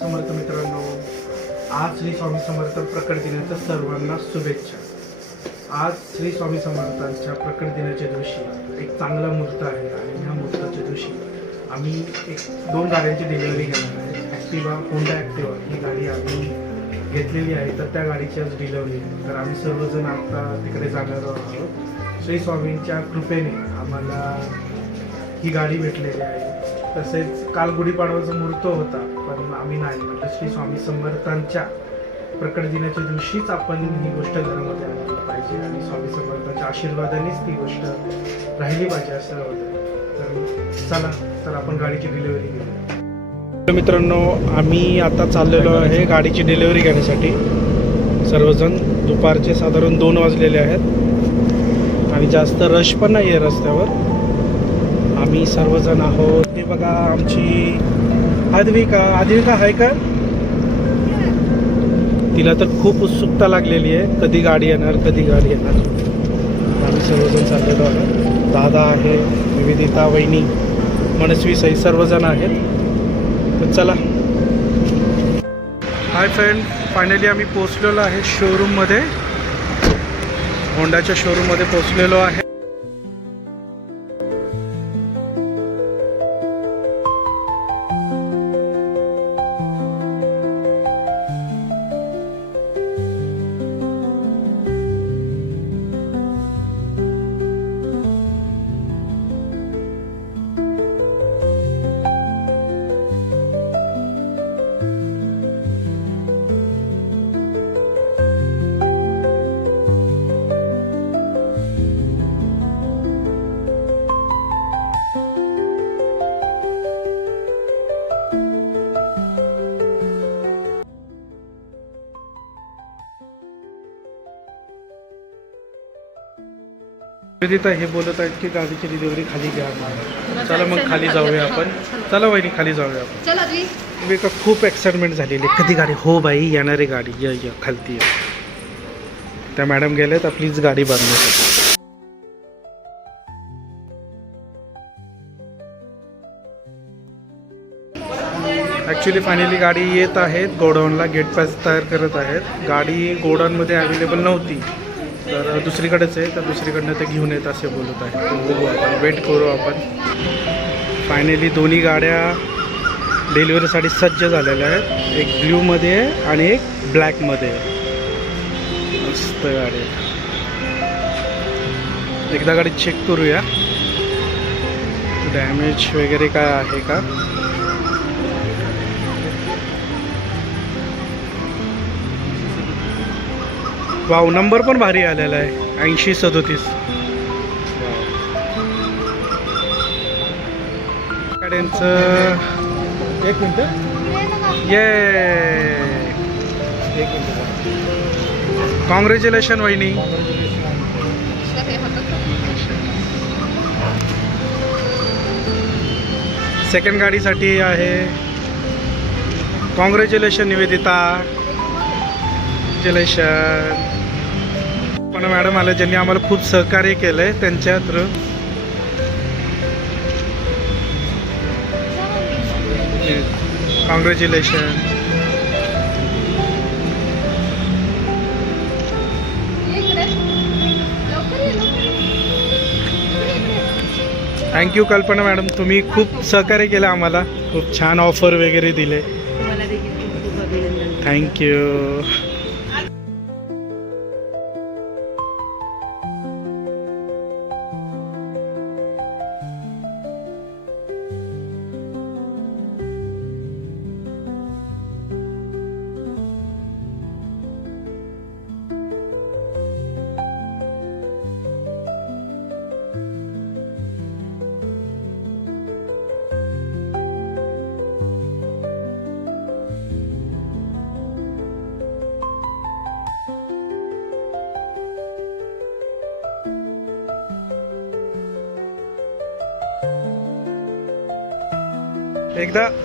समर्थ मित्रांनो, आज श्री स्वामी समर्थ प्रकट दिनाच्या सर्वांना शुभेच्छा. आज श्री स्वामी समर्थांच्या प्रकट दिनाच्या दिवशी एक चांगला मुहूर्त आहे आणि ह्या मुहूर्ताच्या दिवशी आम्ही दोन गाड्यांची डिलिव्हरी घेणार आहे. ॲक्टिवा, होंडा ॲक्टिवा ही गाडी आम्ही घेतलेली आहे, तर त्या गाडीची आज डिलिव्हरी आहे. तर आम्ही सर्वजण आता तिकडे जाणार आहोत. श्री स्वामींच्या कृपेने आम्हाला ही गाडी भेटलेली आहे. तसेच काल गुढीपाडवाचा मुहूर्त होता, पण आम्ही नाही म्हटलं श्री स्वामी समर्थांच्या प्रकट दिनाच्या दिवशीच आपण ही गोष्ट घरामध्ये आणायला पाहिजे आणि स्वामी समर्थांच्या आशीर्वादानेच ती गोष्ट राहिली पाहिजे असं होतं. तर चला, तर आपण गाडीची डिलिव्हरी घेऊ. मित्रांनो, आम्ही आता चाललेलो आहे गाडीची डिलिव्हरी घेण्यासाठी. सर्वजण दुपारचे साधारण 2 वाजलेले आहेत आणि जास्त रश पण नाही आहे रस्त्यावर. आम्ही सर्वजण आहोत. हे बघा, आमची आद्विका आहे का? तिला तर खूप उत्सुकता लागलेली आहे, कधी गाडी येणार. आम्ही सर्वजण चाललेलो आहोत. दादा आहे, निवेदिता, वहिनी, मनस्वी सहित सर्वजण आहेत. तर चला. हाय फ्रेंड, फायनली आम्ही पोचलेलो आहे शोरूममध्ये. होंडाच्या शोरूममध्ये पोचलेलो आहे. निवेदिता हे बोलत आहेत की गाडीची डिलिव्हरी खाली घ्या. चला मग खाली जाऊया आपण. चला वहिनी, खाली जाऊया आपण. चला जी. मी का खूप एक्साइटमेंट झालेली. कधी गाडी? हो बाई, येणारी गाडी. या खालती. त्या मॅडम गेल्या तर प्लीज गाडी बंद. ॲक्च्युली फायनली गाडी येत आहेत गोडाऊनला. गेट पास तयार करत आहेत. गाडी गोडाऊनमध्ये अवेलेबल नव्हती, तर दुसरीकडेच आहे. तर दुसरीकडनं ते घेऊन येत असे बोलत आहेत. तर बघू आपण, वेट करू आपण. फायनली दोन्ही गाड्या डिलिव्हरीसाठी सज्ज झालेल्या आहेत. एक ब्ल्यूमध्ये आहे आणि एक ब्लॅकमध्ये आहे. मस्त गाडी आहे. एकदा गाडी चेक करूया, डॅमेज वगैरे काय आहे का. वाव, नंबर पण भारी आलेला आहे, 8037. गाड्यांचं 1 मिनिट. ये, 1 मिनिट. कॉंग्रॅच्युलेशन वहिनी. सेकंड गाडीसाठी आहे. कॉंग्रॅच्युलेशन निवेदिता. कॉंग्रॅच्युलेशन. पण मॅडम आल्या ज्यांनी आम्हाला खूप सहकार्य केलं आहे, त्यांच्या थ्रू. कॉंग्रॅच्युलेशन. थँक्यू कल्पना मॅडम, तुम्ही खूप सहकार्य केलं आम्हाला. खूप छान ऑफर वगैरे दिले. थँक्यू.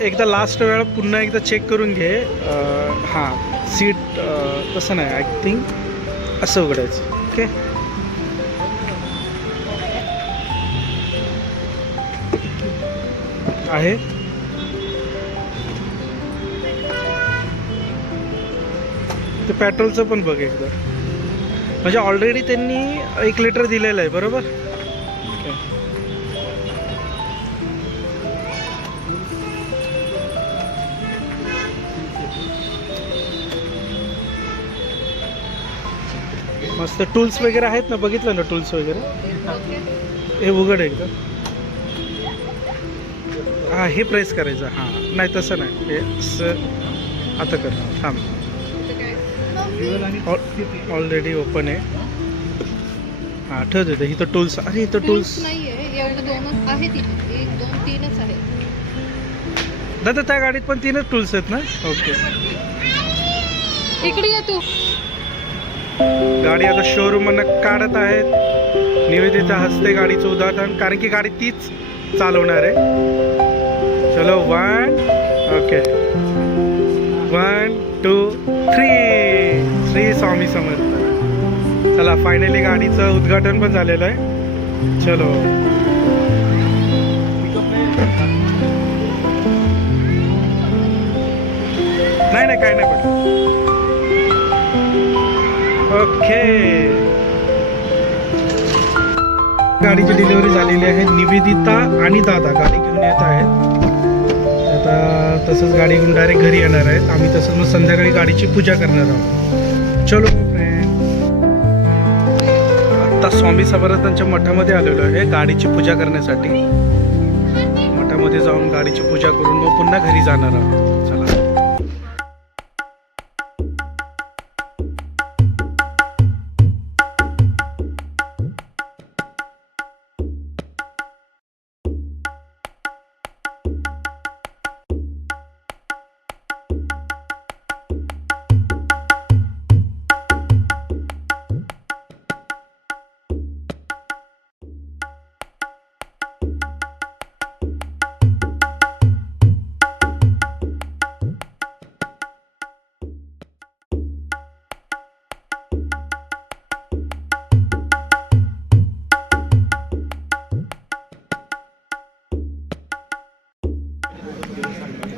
एकदा लास्ट वेळा पुन्हा एकदा चेक करून घे. हां, सीट तसं नाही, आय थिंक असं उघडायचं. ओके. आहे ते पेट्रोलचं पण बघ एकदा. म्हणजे ऑलरेडी त्यांनी 1 लिटर दिलेलं आहे बरोबर. ओके. मस्त टूल्स वगैरे आहेत ना, बघितलं ना टूल्स वगैरे. हे उघड एकदा. हां हे प्रेस करायचं. हां नाही तसं नाही, हे आता कर. थांब, ऑलरेडी ओपन आहे. हां ठेव देतं. इथं टूल्स. अरे इथं टूल्स दादा त्या गाडीत पण 3च टूल्स आहेत ना. ओके इकडे ये तू. गाडी आता शोरूम मधनं काढत आहेत. निवेदिता हसते गाडीचं उद्घाटन, कारण की गाडी तीच चालवणार आहे. चलो 1 ओके 1 2 3. श्री स्वामी समर्थ. चला फायनली गाडीचं उद्घाटन पण झालेलं आहे. चलो नाही नाही काय नाही पण. ओके गाडीची डिलिव्हरी झालेली आहे. निवेदिता आणि दादा गाडी घेऊन येत आहेत. आता तसंच गाडी घेऊन डायरेक्ट घरी येणार आहेत. आम्ही तसंच मग संध्याकाळी गाडीची पूजा करणार आहोत. चलो फ्रेंड, आता स्वामी समर्थांच्या मठामध्ये आलेलो आहे गाडीची पूजा करण्यासाठी. मठामध्ये जाऊन गाडीची पूजा करून मग पुन्हा घरी जाणार आहोत. चला.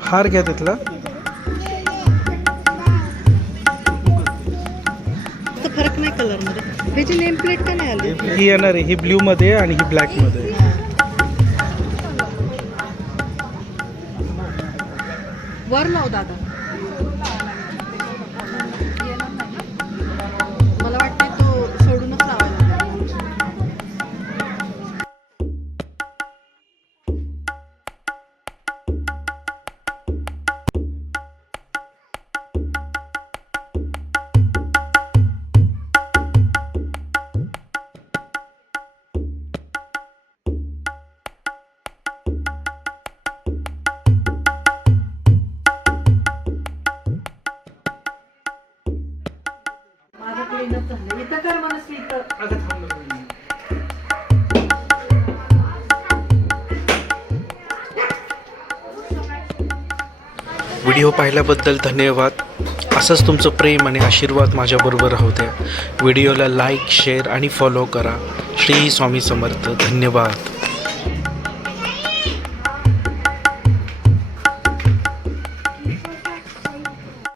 हार घ्या तिथला. फरक नाही कलर मध्ये. ह्याची नेम प्लेट का नाही आली. ही येणार आहे, ही ब्ल्यू मध्ये आणि ही ब्लॅक मध्ये. वर लाव दादा. मला वाटते तो सोडूनच लावायला. इथं कर मनस्वी इथं. व्हिडिओ पाहिल्याबद्दल धन्यवाद. असंच तुमचं प्रेम आणि आशीर्वाद माझ्याबरोबर राहू द्या. व्हिडिओला लाईक शेअर आणि फॉलो करा. श्री स्वामी समर्थ. धन्यवाद.